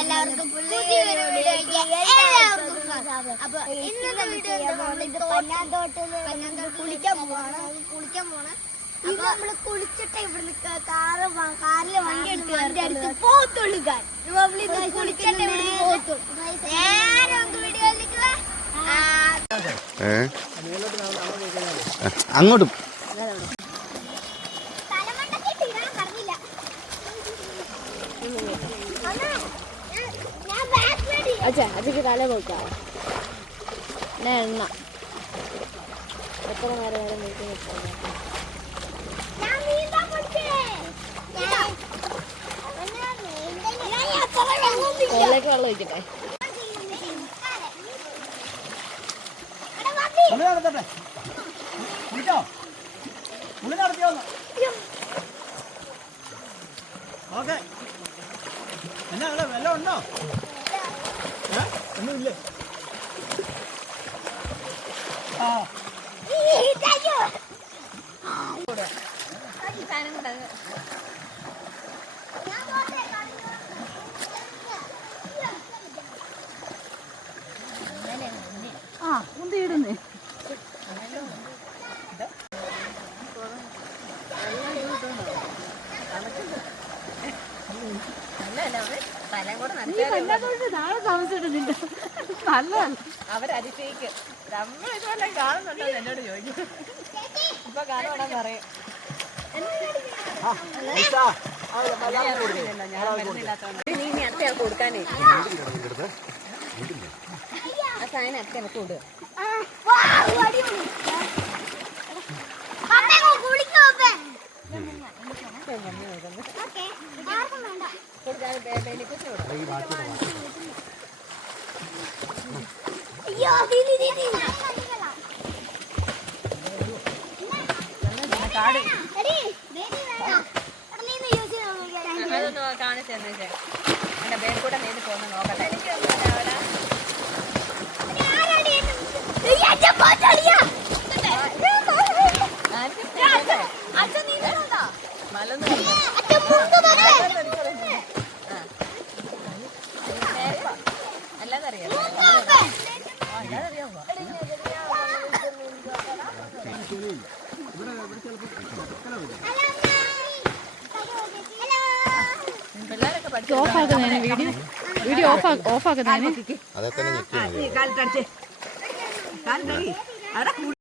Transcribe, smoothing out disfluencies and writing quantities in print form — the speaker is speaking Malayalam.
എല്ലാവർക്കും അപ്പൊ ഇന്നത്തെ വീഡിയോ കുളിക്കാൻ പോണ അപ്പൊ നമ്മള് കുളിച്ചിട്ട് ഇവിടുന്ന് കാറില് വണ്ടി എടുത്ത് പോത്തുള്ളൂ. അങ്ങോട്ടും അച്ഛക്ക് തല പോക്കാം എണ്ണ എത്ര നേരം വരെ വെള്ളം ഒഴിക്കട്ടെ. എന്നാ വെള്ളം ഉണ്ടോ? ഒന്നുമില്ലേ? ആ ഉന്തിയിടുന്നേ നാളെ താമസിച്ചിട്ടില്ല. നല്ലതല്ല അവരതിശയിക്കും. നമ്മൾ ഇതുപോലെ കാണുന്നുണ്ടോ എന്നോട് ചോദിക്കും. ഇപ്പൊ കാണുവാണെന്ന് പറയും ഞാൻ മരുന്നില്ലാത്തോണ്ട്. നീ അടുത്തയാൾക്ക് കൊടുക്കാനേ ആ സാധനം അടുത്തയാൾക്ക് കൊടുക്കുക. അതൊന്ന് കാണിച്ചു തന്നെ എന്റെ ബേൻ കൂടെ നീന്തി പോകുന്ന നോക്കട്ടെ. അല്ലാതറിയാമോ? ഓഫാക്കുന്നതിന് വീഡിയോ ഓഫാക്കുന്നതിന് അതെ തന്നെ ഞെക്കി മതി.